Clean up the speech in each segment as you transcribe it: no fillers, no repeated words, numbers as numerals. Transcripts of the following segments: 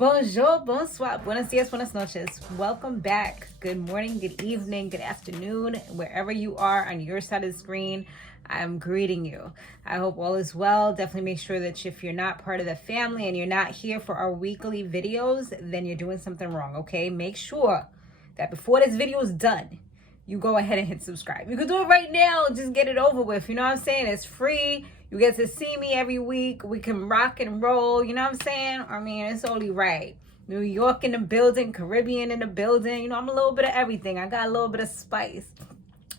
Bonjour, bonsoir, buenos dias, buenas noches. Welcome back. Good morning, good evening, good afternoon, wherever you are on your side of the screen. I'm greeting you. I hope all is well. Definitely make sure that if you're not part of the family and you're not here for our weekly videos, then you're doing something wrong, okay? Make sure that before this video is done, you go ahead and hit subscribe. You can do it right now. Just get it over with. You know what I'm saying? It's free. You get to see me every week. We can rock and roll. You know what I'm saying? I mean, it's only right. New York in the building, Caribbean in the building. You know, I'm a little bit of everything. I got a little bit of spice.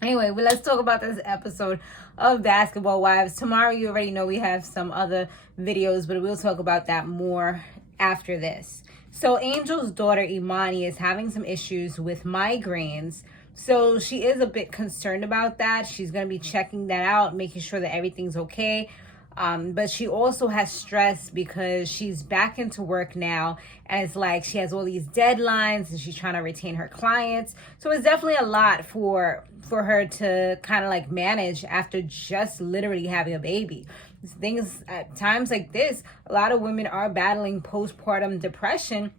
Anyway, well, let's talk about this episode of Basketball Wives. Tomorrow, you already know we have some other videos, but we'll talk about that more after this. So Angel's daughter, Imani, is having some issues with migraines. So she is a bit concerned about that. She's going to be checking that out, making sure that everything's okay. But she also has stress because she's back into work now. And it's like she has all these deadlines and she's trying to retain her clients. So it's definitely a lot for her to kind of like manage after just literally having a baby. Things at times like this, a lot of women are battling postpartum depression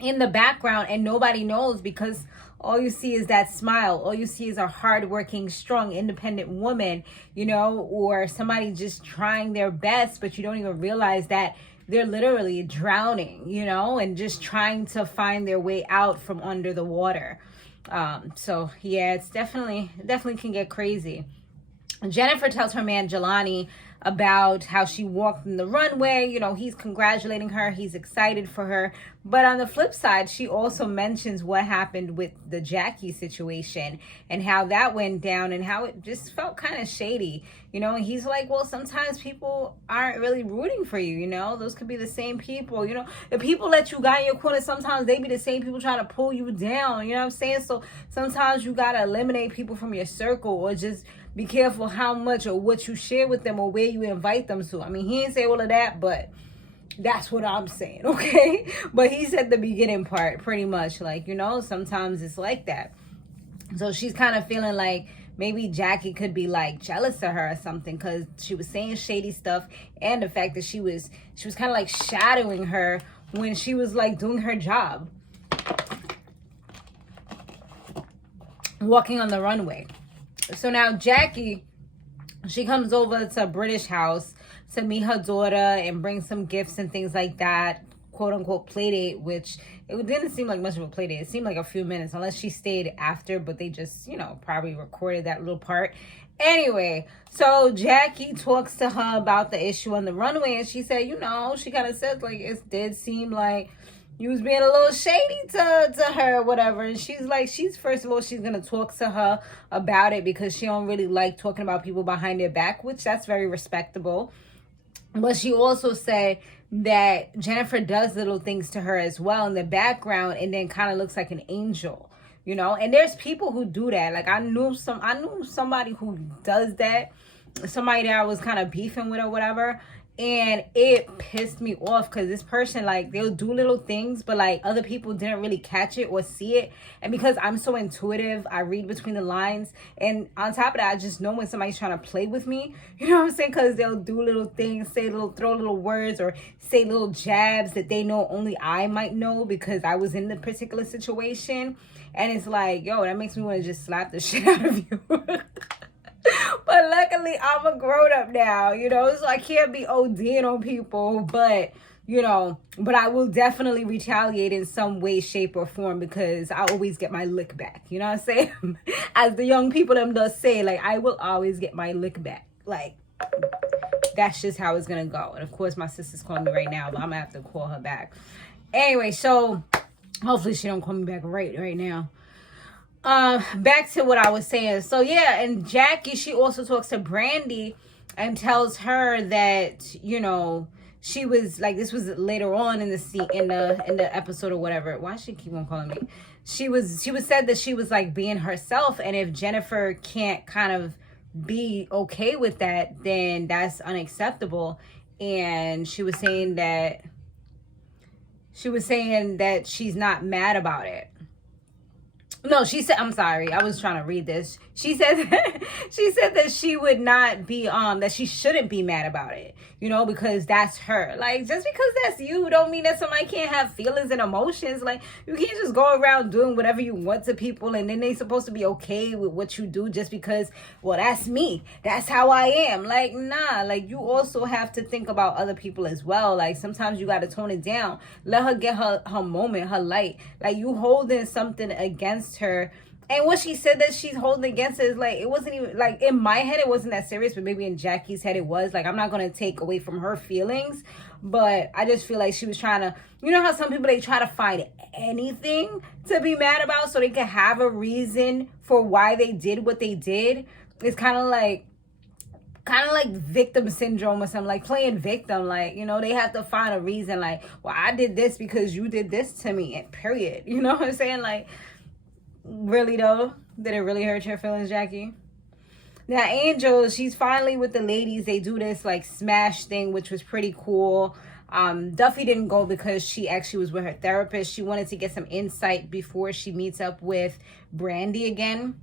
in the background and nobody knows because all you see is that smile. All you see is a hardworking, strong, independent woman, you know, or somebody just trying their best, but you don't even realize that they're literally drowning, you know, and just trying to find their way out from under the water. So yeah, it's definitely can get crazy. Jennifer tells her man Jelani about how she walked in the runway. You know, he's congratulating her. He's excited for her. But on the flip side, she also mentions what happened with the Jacki situation and how that went down and how it just felt kind of shady. You know, and he's like, well, sometimes people aren't really rooting for you. You know, those could be the same people. You know, the people that you got in your corner, sometimes they be the same people trying to pull you down. You know what I'm saying? So sometimes you got to eliminate people from your circle or just be careful how much or what you share with them or where you invite them to. I mean, he didn't say all of that, but that's what I'm saying, okay? But he said the beginning part pretty much, like, you know, sometimes it's like that. So she's kind of feeling like maybe Jacki could be like jealous of her or something because she was saying shady stuff and the fact that she was kind of like shadowing her when she was like doing her job, walking on the runway. So now Jacki, she comes over to a Brittish house to meet her daughter and bring some gifts and things like that, quote unquote play date, which it didn't seem like much of a play date. It seemed like a few minutes, unless she stayed after, but they just, you know, probably recorded that little part. Anyway, so Jacki talks to her about the issue on the runway, and she said, you know, she kind of says like it did seem like you was being a little shady to her or whatever. And she's like, first of all, she's going to talk to her about it because she don't really like talking about people behind their back, which that's very respectable. But she also said that Jennifer does little things to her as well in the background and then kind of looks like an angel, you know? And there's people who do that. Like I knew somebody who does that, somebody that I was kind of beefing with or whatever. And it pissed me off because this person, like, they'll do little things, but, like, other people didn't really catch it or see it. And because I'm so intuitive, I read between the lines. And on top of that, I just know when somebody's trying to play with me. You know what I'm saying? Because they'll do little things, throw little words or say little jabs that they know only I might know because I was in the particular situation. And it's like, yo, that makes me want to just slap the shit out of you. But luckily, I'm a grown-up now, you know, so I can't be ODing on people, but, you know, but I will definitely retaliate in some way, shape, or form because I always get my lick back, you know what I'm saying? As the young people them does say, like, I will always get my lick back. Like, that's just how it's going to go. And, of course, my sister's calling me right now, but I'm going to have to call her back. Anyway, so hopefully she don't call me back right now. Back to what I was saying. So yeah, and Jacki, she also talks to Brandy and tells her that, you know, she was like, this was later on in the scene, in the episode or whatever. Why does she keep on calling me? She was said that she was like being herself, and if Jennifer can't kind of be okay with that, then that's unacceptable. And she was saying that she's not mad about it. No, she said, I'm sorry, I was trying to read this. She said she said that she would not be that she shouldn't be mad about it, you know, because that's her. Like, just because that's you don't mean that somebody can't have feelings and emotions. Like, you can't just go around doing whatever you want to people and then they supposed to be okay with what you do just because, well, that's me, that's how I am. Like, nah, like, you also have to think about other people as well. Like, sometimes you got to tone it down, let her get her moment, her light. Like, you holding something against her, and what she said that she's holding against it is like, it wasn't even like, in my head it wasn't that serious, but maybe in Jacki's head it was. Like, I'm not gonna take away from her feelings, but I just feel like she was trying to, you know how some people, they try to find anything to be mad about so they can have a reason for why they did what they did. It's kind of like victim syndrome or something, like playing victim. Like, you know, they have to find a reason, like, well, I did this because you did this to me, and period. You know what I'm saying? Like, really though, did it really hurt your feelings, Jacki? Now, Angel, she's finally with the ladies. They do this like smash thing, which was pretty cool. Duffy didn't go because she actually was with her therapist. She wanted to get some insight before she meets up with Brandy again.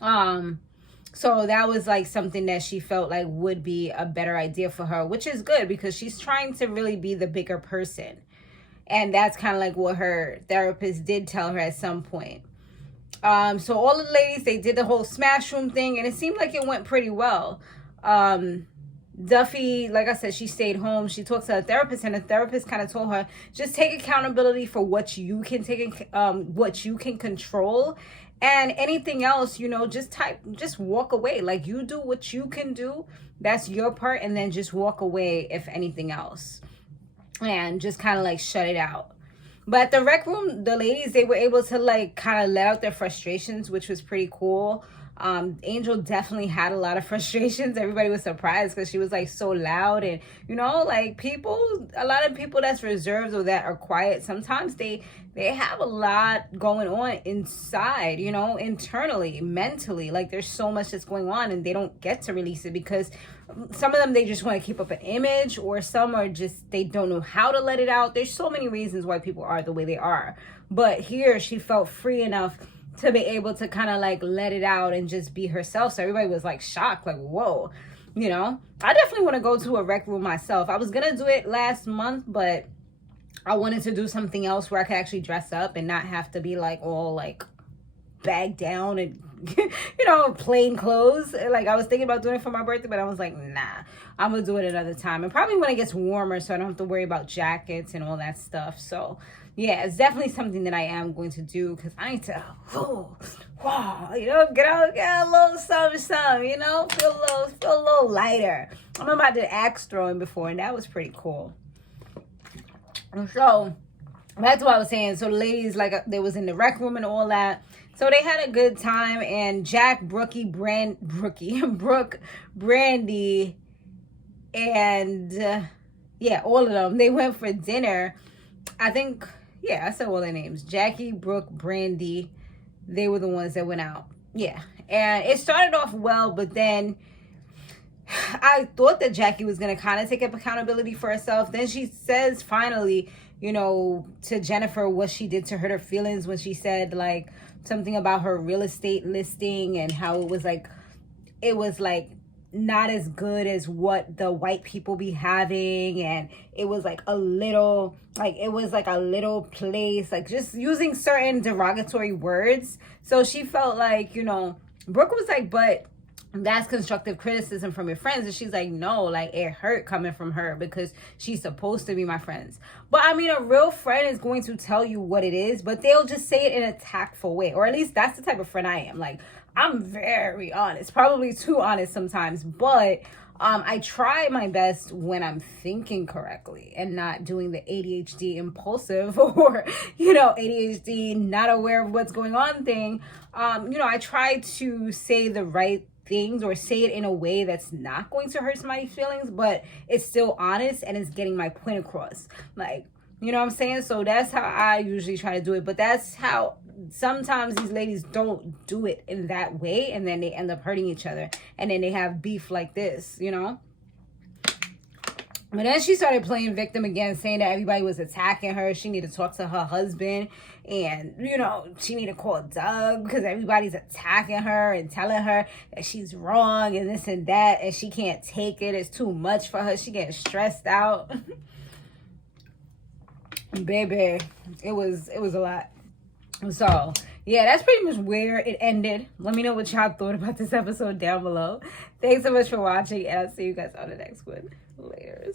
So that was like something that she felt like would be a better idea for her, which is good because she's trying to really be the bigger person. And that's kind of like what her therapist did tell her at some point. So all the ladies, they did the whole smash room thing, and it seemed like it went pretty well. Duffy, like I said, she stayed home. She talked to her therapist, and the therapist kind of told her, just take accountability for what you can take, what you can control, and anything else, you know, just walk away. Like, you do what you can do. That's your part, and then just walk away if anything else, and just kind of like shut it out. But at the rec room, the ladies, they were able to like kind of let out their frustrations, which was pretty cool. Angel definitely had a lot of frustrations. Everybody was surprised because she was like so loud, and you know, like a lot of people that's reserved or that are quiet, sometimes they have a lot going on inside, you know, internally, mentally. Like, there's so much that's going on and they don't get to release it because some of them, they just want to keep up an image, or some are just, they don't know how to let it out. There's so many reasons why people are the way they are. But here she felt free enough to be able to kind of like let it out and just be herself. So everybody was like shocked, like, whoa, you know. I definitely want to go to a rec room myself. I was going to do it last month, but I wanted to do something else where I could actually dress up and not have to be like all like bagged down and you know, plain clothes. Like, I was thinking about doing it for my birthday, but I was like, nah, I'm gonna do it another time, and probably when it gets warmer, so I don't have to worry about jackets and all that stuff. So yeah, it's definitely something that I am going to do because I need to you know, get a little something, you know, feel a little lighter. I'm about to axe throwing before, and that was pretty cool. So that's what I was saying. So the ladies, like, they was in the rec room and all that. So they had a good time, and Jack, Brooke, Brandy, and yeah, all of them, they went for dinner. I think, yeah, I said all their names. Jacki, Brooke, Brandy, they were the ones that went out. Yeah, and it started off well, but then I thought that Jacki was going to kind of take up accountability for herself. Then she says finally, you know, to Jennifer what she did to hurt her feelings when she said like something about her real estate listing and how it was like not as good as what the white people be having, and it was like a little place, like just using certain derogatory words. So she felt like, you know, Brooke was like, but that's constructive criticism from your friends. And she's like, no, like, it hurt coming from her because she's supposed to be my friends. But I mean, a real friend is going to tell you what it is, but they'll just say it in a tactful way, or at least that's the type of friend I am. Like, I'm very honest, probably too honest sometimes, but I try my best when I'm thinking correctly and not doing the ADHD impulsive or, you know, ADHD not aware of what's going on thing. You know, I try to say the right things or say it in a way that's not going to hurt somebody's feelings, but it's still honest and it's getting my point across. Like, you know what I'm saying? So that's how I usually try to do it. But that's how sometimes these ladies don't do it in that way, and then they end up hurting each other, and then they have beef like this, you know? But then she started playing victim again, saying that everybody was attacking her. She needed to talk to her husband. And, you know, she needed to call Doug because everybody's attacking her and telling her that she's wrong and this and that. And she can't take it. It's too much for her. She getting stressed out. Baby, it was a lot. So, yeah, that's pretty much where it ended. Let me know what y'all thought about this episode down below. Thanks so much for watching, and I'll see you guys on the next one. Later.